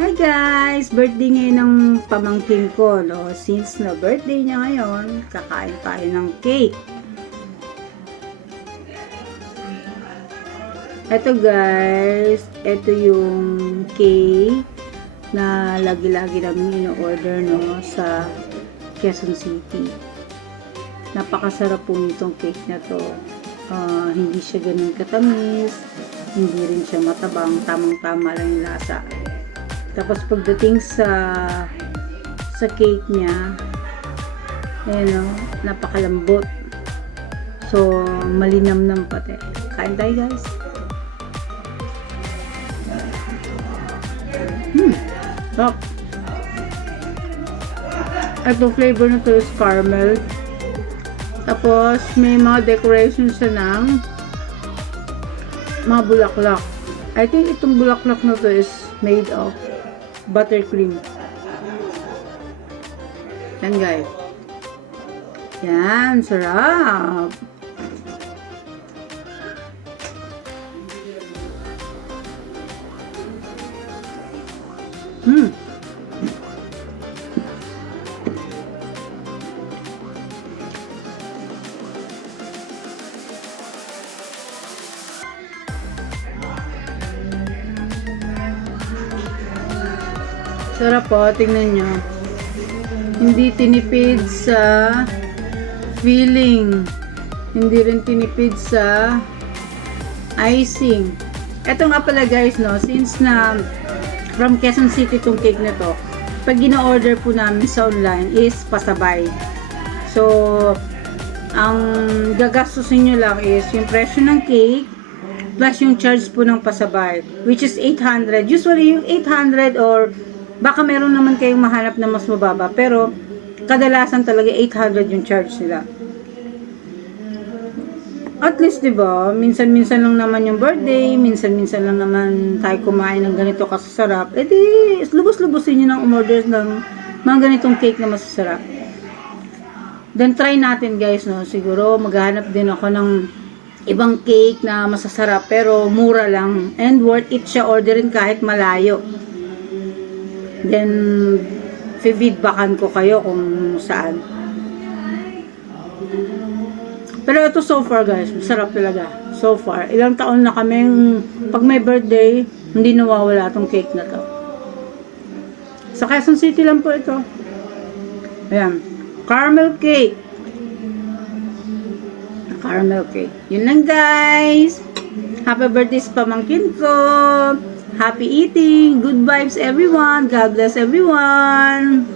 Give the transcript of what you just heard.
Hi guys! Birthday ngayon ng pamangkin ko, no? Since na birthday niya ngayon, kakain tayo ng cake. Eto guys, eto yung cake na lagi-lagi namin in-order, no? Sa Quezon City. Napakasarap po nitong cake na to. Hindi siya ganun katamis, hindi rin siya matabang, tamang-tama lang yung lasa. Tapos pagdating sa cake niya, ayan o, napakalambot. So, malinamnam pati. Kain tayo guys. Top. Ito flavor na to is caramel. Tapos, may mga decorations siya ng mga bulaklak. I think itong bulaklak na to is made of buttercream. Yan guys. Yan, sarap. Sarap po, tingnan nyo. Hindi tinipid sa filling. Hindi rin tinipid sa icing. Ito nga pala guys, no, since na from Quezon City itong cake na to, pag gina-order po namin sa online is pasabay. So, ang gagastusin nyo lang is yung presyo ng cake plus yung charge po ng pasabay, which is 800. Usually yung 800 or baka meron naman kayong mahanap na mas mababa, pero kadalasan talaga 800 yung charge nila. At least, 'di ba? Minsan-minsan lang naman yung birthday, minsan-minsan lang naman tayo kumain ng ganito kasasarap. Eh di, lubos-lubosin niyo ng umorder ng mga ganitong cake na masasarap. Then try natin, guys, no. Siguro maghahanap din ako ng ibang cake na masasarap pero mura lang and worth it siya orderin kahit malayo. Then, feedbackan ko kayo kung saan. Pero ito so far guys, masarap talaga. So far. Ilang taon na kaming, pag may birthday, hindi nawawala itong cake na to. Sa Quezon City lang po ito. Ayan. Caramel cake. Caramel cake. Yun lang guys. Happy birthday sa pamangkin ko. Happy eating. Good vibes everyone. God bless everyone.